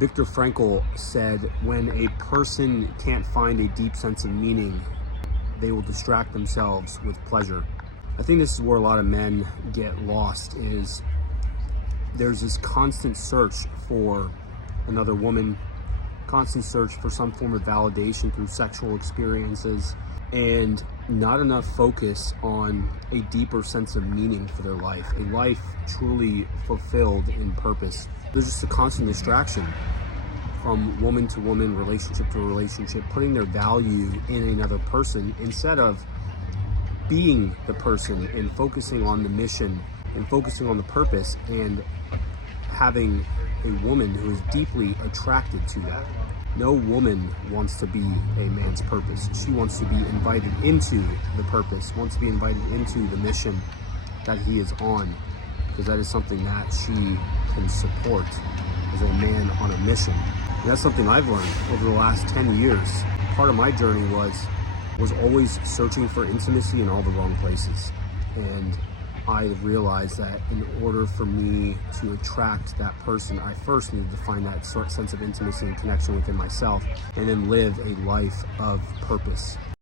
Viktor Frankl said, when a person can't find a deep sense of meaning, they will distract themselves with pleasure. I think this is where a lot of men get lost, is there's this constant search for another woman, constant search for some form of validation through sexual experiences, and not enough focus on a deeper sense of meaning for their life, a life truly fulfilled in purpose. There's just a constant distraction from woman to woman, relationship to relationship, putting their value in another person instead of being the person and focusing on the mission and focusing on the purpose and having a woman who is deeply attracted to that. No woman wants to be a man's purpose. She wants to be invited into the purpose, wants to be invited into the mission that he is on, because that is something that she can support as a man on a mission. And that's something I've learned over the last 10 years. Part of my journey was always searching for intimacy in all the wrong places. And I realized that in order for me to attract that person, I first needed to find that sense of intimacy and connection within myself, and then live a life of purpose.